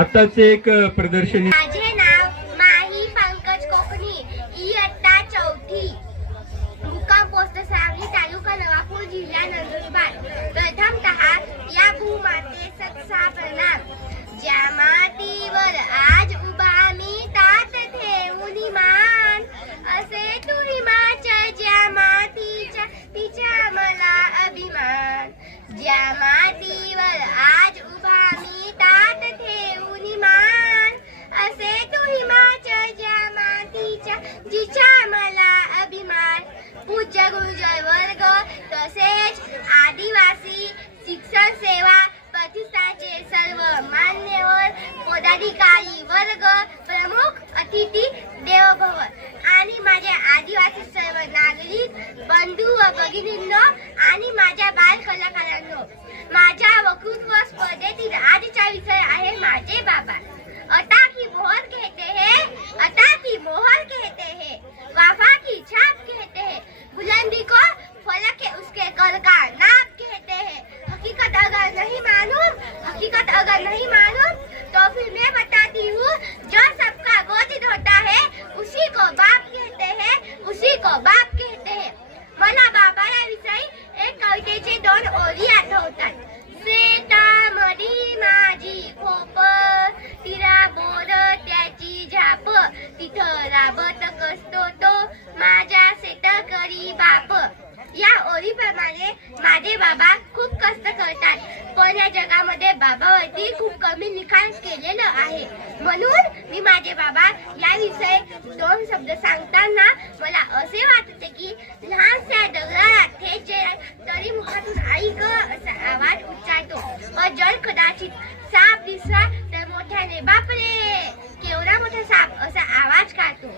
आताच एक प्रदर्शनी माझे नाव माही पंकज कोकणी. इयत्ता चौथी. मुक्काम पोस्ट सांगली तालुका नवापूर जिल्हा नंदुरबार. प्रथमतः या भूमाते सत्सा प्रणाम. ज्या मातीवर आज उभा मी तात ठेवून मान असे तू हिमाचल ज्या मातीच्या तिच्या मला अभिमान. ज्या मातीवर आज उभा मी तात ठेवून मान असे तू हिमाचल ज्या जिचा आम्हाला मला अभिमान. पूज्य गुरुजय वर्ग तसेच आदिवासी शिक्षण सेवा प्रतिष्ठानचे सर्व मान्यवर पदाधिकारी वर्ग प्रमुख अतिथी देवभव आणि माझे आदिवासी सर्व नागरिक बंधू व भगिनींनो आणि माझ्या बाल कलाकारांनो. माझ्या वक्तृत्व स्पर्धेतील आजच्या विषय आहे माझे बाबा अता की मोहर कहते हैं अता की मोहर कहते हैं वफा की छाप कहते हैं बुलंदी को फलक के उसके कर का नाप कहते हैं हकीकत अगर नहीं मालूम हकीकत अगर नहीं मालूम तो फिर मैं बताती हूँ जो सबका गोद होता है उसी को बाप कहते हैं उसी को बाप कहते हैं। मला बाबाला विषयी एक कवितेचे दोन ओळी आठवतात। शेतामधी माझी खोप तिरा बोर त्याची झाप तिथं राबत कसतो तो माझ्या शेतकरी बाप। या ओळीप्रमाणे माझे बाबा खूप कष्ट करतात पण या जगामध्ये बाबावरती खूप कमी लिखाण केलेलं आहे. म्हणून मी माझे बाबा याविषयी दोन शब्द सांगताना मला असे वाटते की लहानशा दगडाला ठेच जे तरी मुखातून आई ग असा आवाज उच्चारतो. अजल कदाचित साप दिसला तर मोठ्याने बापरे केवढा मोठा साप असा आवाज काढतो.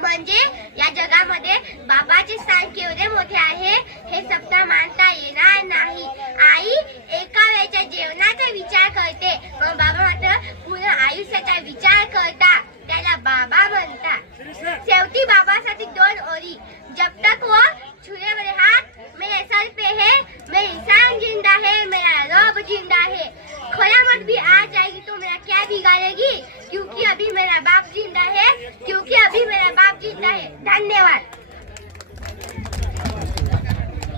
म्हणजे या जगामध्ये बाबाचे स्थान केवढे मोठे आहे हे सप्ता मान आयुष्याचा विचार करता त्याला बाबा म्हणतात. शेवटी बाबासाठी दोन ओरी. जब तक वो छुरे मेरे हाथ मेरे सर पे है मैं इंसान ज़िंदा है मेरा रब ज़िंदा है. कयामत भी आ जाएगी तो मेरा क्या बिगाड़ेगी? क्योंकि अभी मेरा बाप ज़िंदा है क्योंकि अभी मेरा बाप ज़िंदा है. धन्यवाद.